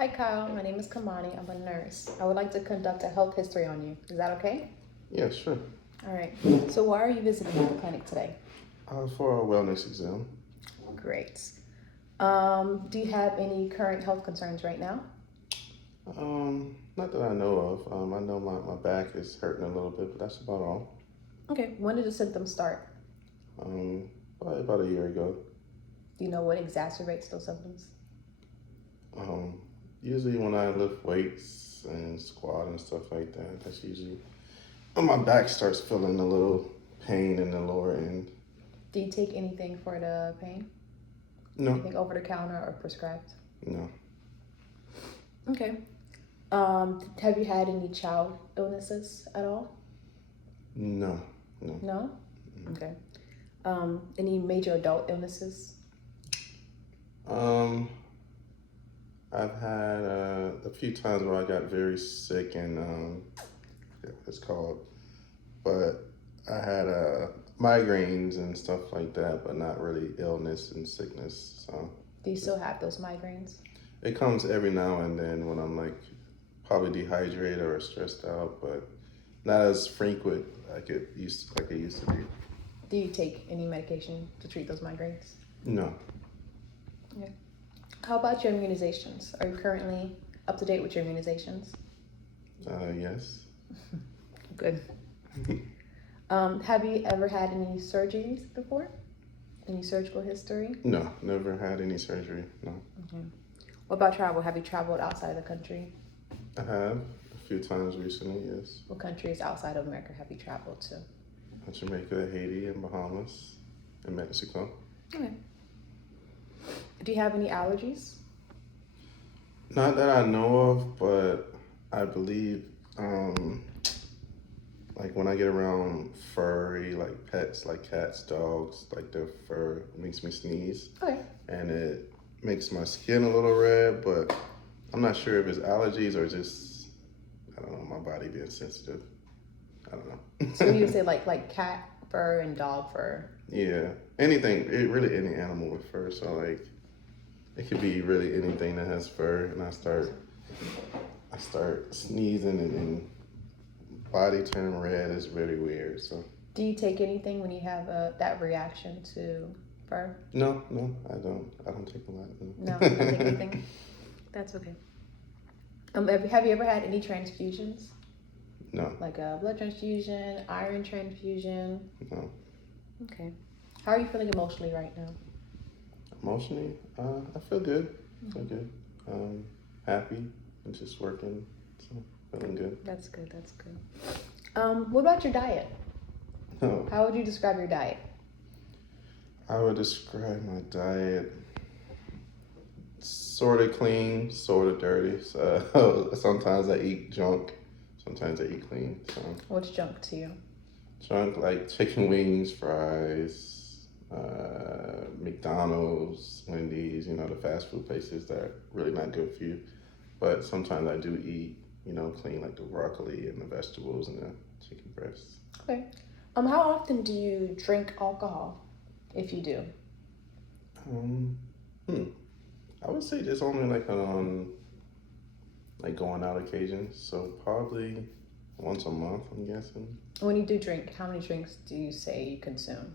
Hi, Kyle. My name is Kamani. I'm a nurse. I would like to conduct a health history on you. Is that okay? Yeah, sure. All right. So, why are you visiting the clinic today? For a wellness exam. Great. Do you have any current health concerns right now? Not that I know of. I know my back is hurting a little bit, but that's about all. Okay. When did the symptoms start? Um, Probably about a year ago. Do you know what exacerbates those symptoms? Um, Usually when I lift weights and squat and stuff like that, that's usually when my back starts feeling a little pain in the lower end. Do you take anything for the pain? No, Anything over the counter or prescribed? no, Okay. Have you had any child illnesses at all? no, no. No? Okay. Any major adult illnesses? Um, I've had a few times where I got very sick and it's called, but I had migraines and stuff like that, but not really illness and sickness. So Do you still have those migraines? it comes every now and then when I'm like probably dehydrated or stressed out, but not as frequent like it used to be. Do you take any medication to treat those migraines? No. Okay. How about your immunizations? Are you currently up to date with your immunizations? Yes. Good. Have you ever had any surgeries before? Any surgical history? No, never had any surgery. No. Okay. What about travel? Have you traveled outside of the country? I have a few times recently, yes. What countries outside of America have you traveled to? Jamaica, Haiti, and Bahamas, and Mexico. Okay. Do you have any allergies? Not that I know of, but I believe, like when I get around furry, like pets, like cats, dogs, like their fur makes me sneeze, Okay. and it makes my skin a little red. But I'm not sure if it's allergies or just I don't know, my body being sensitive. I don't know. So you would say like cat fur and dog fur. Yeah, anything. Really any animal with fur. So like, it could be really anything that has fur, and I start sneezing and body turning red. Is very weird. So Do you take anything when you have that reaction to fur? no, I don't. I don't take a lot. No, you don't take anything. That's okay. Have you ever had any transfusions? No, Like a blood transfusion, iron transfusion? no. Okay. How are you feeling emotionally right now? Emotionally, I feel good. I feel good. Happy and just working. So feeling good. That's good. That's good. What about your diet? No, How would you describe your diet? I would describe my diet sort of clean, sort of dirty. So sometimes I eat junk, sometimes I eat clean. So What's junk to you? junk like chicken wings, fries, McDonald's, Wendy's. The fast food places that are really not good for you. But sometimes I do eat, clean like the broccoli and the vegetables and the chicken breasts. Okay. How often do you drink alcohol, if you do? Um, hmm. I would say just only like going out occasions. So probably once a month, I'm guessing. When you do drink, how many drinks do you say you consume?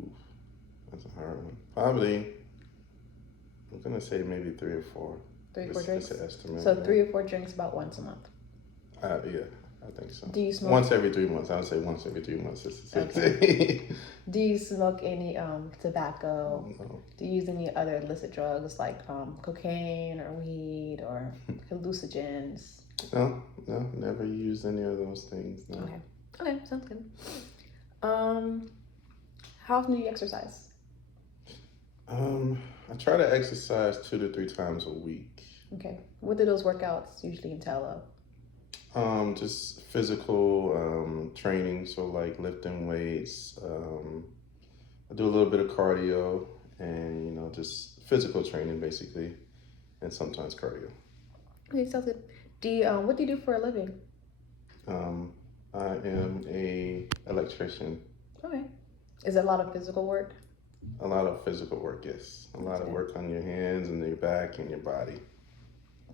Oof, that's a hard one. Probably, I'm gonna say maybe 3 or 4. 3 or 4 drinks? Just an estimate. So yeah. 3 or 4 drinks about once a month. Yeah, I think so. Do you smoke? Once every 3 months. I would say once every 3 months is the Okay. Do you smoke any tobacco? No. Do you use any other illicit drugs like cocaine or weed or hallucinogens? No, never used any of those things. No. Okay. Okay, sounds good. How often do you exercise? I try to exercise 2 to 3 times a week. Okay. What do those workouts usually entail of? Just physical training, so like lifting weights. I do a little bit of cardio, and just physical training basically, and sometimes cardio. Okay, sounds good. What do you do for a living? Um, I am a electrician. Okay. Is it a lot of physical work? A lot of physical work, yes. A lot of Okay. work on your hands and your back and your body.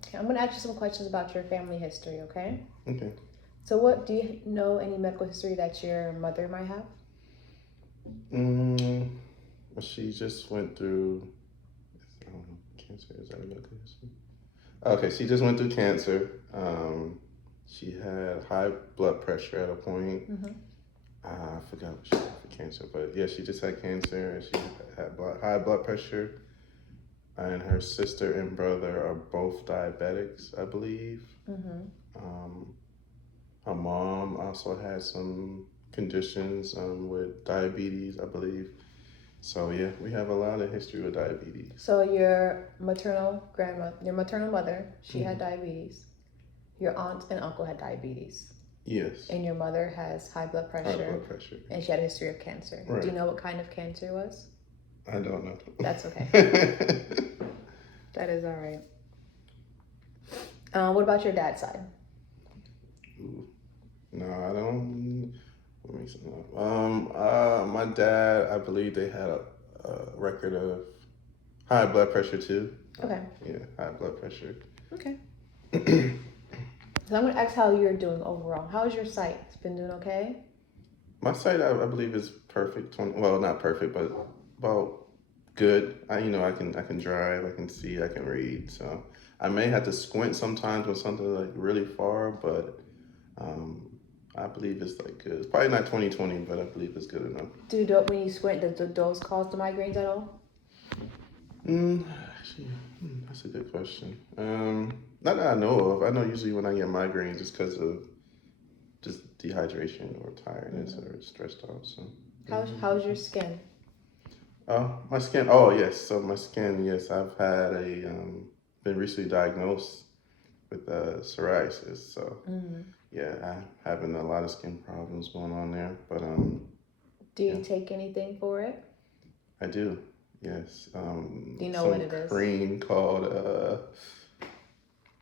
Okay, I'm gonna ask you some questions about your family history, okay? Okay. So what, do you know any medical history that your mother might have? Mm, she just went through, cancer. Is that a medical history? Okay, she just went through cancer. She had high blood pressure at a point. Mm-hmm. I forgot what she had for cancer, but yeah, she just had cancer and she had high blood pressure. And her sister and brother are both diabetics, I believe. Mm-hmm. Um, her mom also had some conditions with diabetes, I believe. So yeah, we have a lot of history with diabetes. So your your maternal mother, she had diabetes. Your aunt and uncle had diabetes. Yes. And your mother has high blood High pressure. blood pressure. And she had a history of cancer. Right. Do you know what kind of cancer it was? I don't know. That's okay. That is all right. What about your dad's side? Ooh. No, I don't. Let me see. My dad, I believe they had a record of high blood pressure too. Okay. Yeah, high blood pressure. Okay. So I'm gonna ask how you're doing overall. How's your sight? It's been doing okay? My sight, I believe, is perfect. Well, not perfect, but about good. I can drive, I can see, I can read. So I may have to squint sometimes when something like really far, but um, I believe it's like good. It's probably not 20/20, but I believe it's good enough. When you squint, does those cause the migraines at all? Actually, that's a good question. Not that I know of. I know usually when I get migraines, it's because of just dehydration or tiredness or stressed out. So. How's your skin? My skin. Oh yes. So my skin. Yes, I've had been recently diagnosed with psoriasis. So yeah, I'm having a lot of skin problems going on there. But Do you take anything for it? I do. Yes. Do you know some what it is? cream called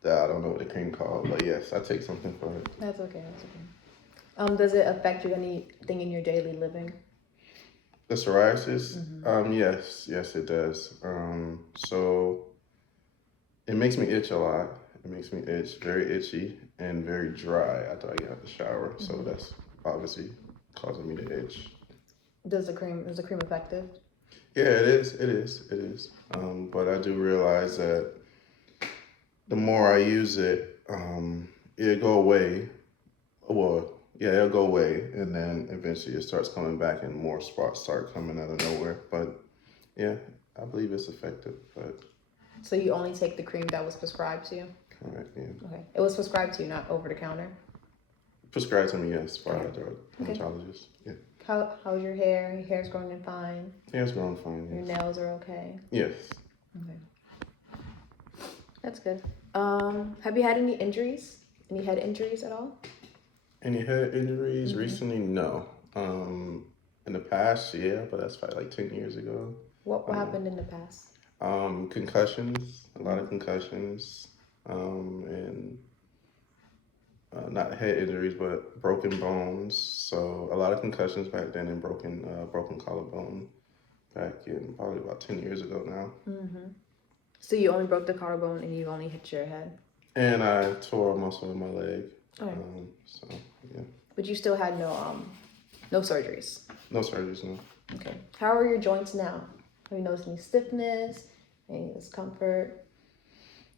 I don't know what the cream called, but yes, I take something for it. That's okay. That's okay. Does it affect you anything in your daily living? The psoriasis. Yes, it does. So it makes me itch a lot. It makes me itch, very itchy and very dry after I get out the shower. So that's obviously causing me to itch. Is the cream effective? Yeah, it is. It is. It is. But I do realize that the more I use it, it'll go away. Well, yeah, it'll go away, and then eventually it starts coming back, and more spots start coming out of nowhere. But yeah, I believe it's effective. But So you only take the cream that was prescribed to you? correct, yeah. Okay. It was prescribed to you, not over the counter? Prescribed to me, yes, by a Okay. dermatologist. Yeah. How's your hair? Your hair's growing in fine? Hair's growing fine. Your Yes. nails are okay? Yes. Okay. That's good. Have you had any injuries? Any head injuries at all? Any head injuries recently? No. In the past, yeah, but that's probably like 10 years ago. What happened in the past? Concussions, a lot of concussions, and not head injuries, but broken bones. So a lot of concussions back then, and broken collarbone back in probably about 10 years ago now. So you only broke the collarbone and you only hit your head? And I tore a muscle in my leg. Okay. So yeah, But you still had no surgeries? no surgeries, no. Okay. How are your joints now? Have you noticed any stiffness, any discomfort,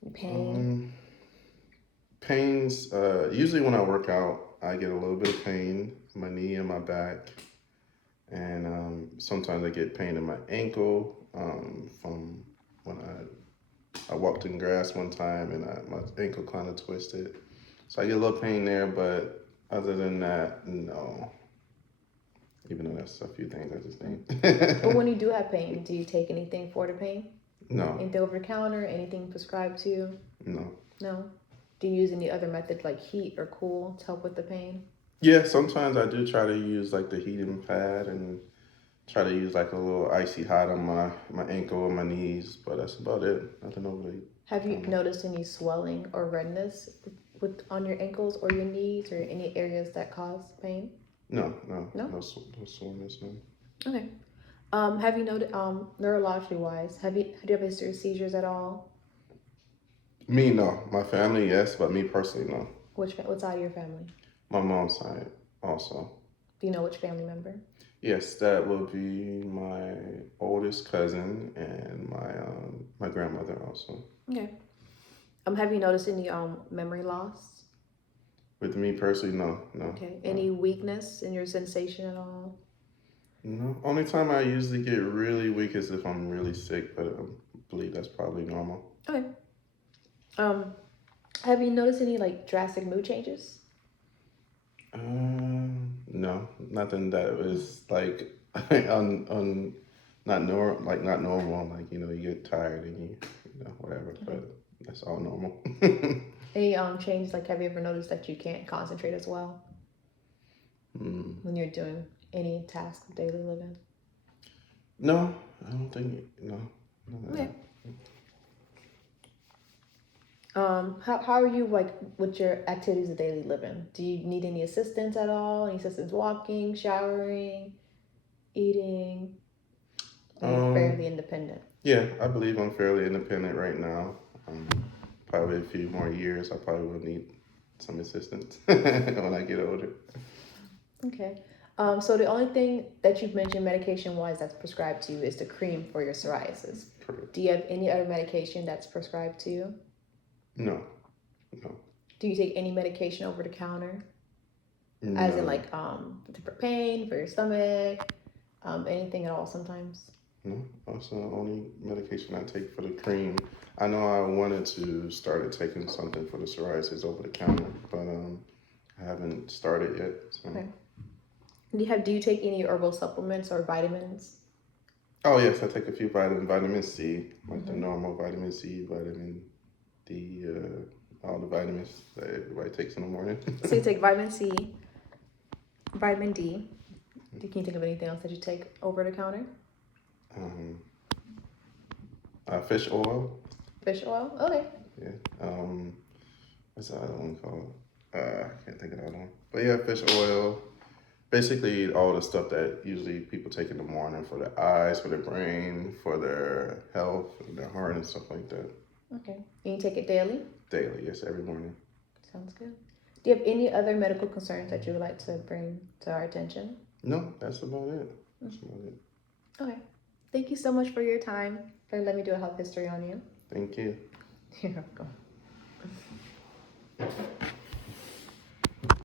any pain? Pains. Usually when I work out, I get a little bit of pain in my knee and my back, and sometimes I get pain in my ankle from when I walked in grass one time and my ankle kind of twisted. So I get a little pain there, but other than that, no. Even though that's a few things I just named. But when you do have pain, do you take anything for the pain? No. Anything over the counter? Anything prescribed to you? No. No? Do you use any other methods like heat or cool to help with the pain? Yeah, sometimes I do try to use like the heating pad and try to use like a little icy hot on my ankle and my knees, but that's about it. Nothing over there. Have you noticed any swelling or redness on your ankles or your knees or any areas that cause pain? No soreness, no. Okay. Have you noted neurologically wise? Do you have a history of seizures at all? Me, no. My family, yes, but me personally, no. What side of your family? My mom's side, also. Do you know which family member? Yes, that would be my oldest cousin and my grandmother also. Okay. Have you noticed any memory loss? With me personally, no, no, Okay. no. Any weakness in your sensation at all? No, only time I usually get really weak is if I'm really sick, but I believe that's probably normal. Okay. Um, have you noticed any like drastic mood changes? No, nothing that was like on not normal. Like you get tired and whatever, Okay. but that's all normal. Any changes, like have you ever noticed that you can't concentrate as well Mm. when you're doing any task of daily living? No, I don't think no. No, Okay. How are you like with your activities of daily living? Do you need any assistance at all? Any assistance walking, showering, eating? Or you're fairly independent? Yeah, I believe I'm fairly independent right now. Probably a few more years, I probably will need some assistance when I get older. Okay. So the only thing that you've mentioned medication wise that's prescribed to you is the cream for your psoriasis. Correct. Do you have any other medication that's prescribed to you? No, no, Do you take any medication over the counter? no. As in like for pain, for your stomach, anything at all sometimes? No, that's the only medication I take for the cream. I know I wanted to start taking something for the psoriasis over the counter, but I haven't started yet. So. Okay. Do you take any herbal supplements or vitamins? Oh yes, I take a few vitamin C, like the normal vitamin C, vitamin D, all the vitamins that everybody takes in the morning. So you take vitamin C, vitamin D. Can you think of anything else that you take over the counter? Fish oil. Fish oil? Okay. Yeah. What's the other one called? I can't think of the other one. But yeah, fish oil. Basically, all the stuff that usually people take in the morning for their eyes, for their brain, for their health, and their heart, and stuff like that. Okay. And you take it daily? Daily, yes, every morning. Sounds good. Do you have any other medical concerns that you would like to bring to our attention? No, that's about it. That's about it. Okay. Thank you so much for your time. For letting me do a health history on you. Thank you. You're welcome.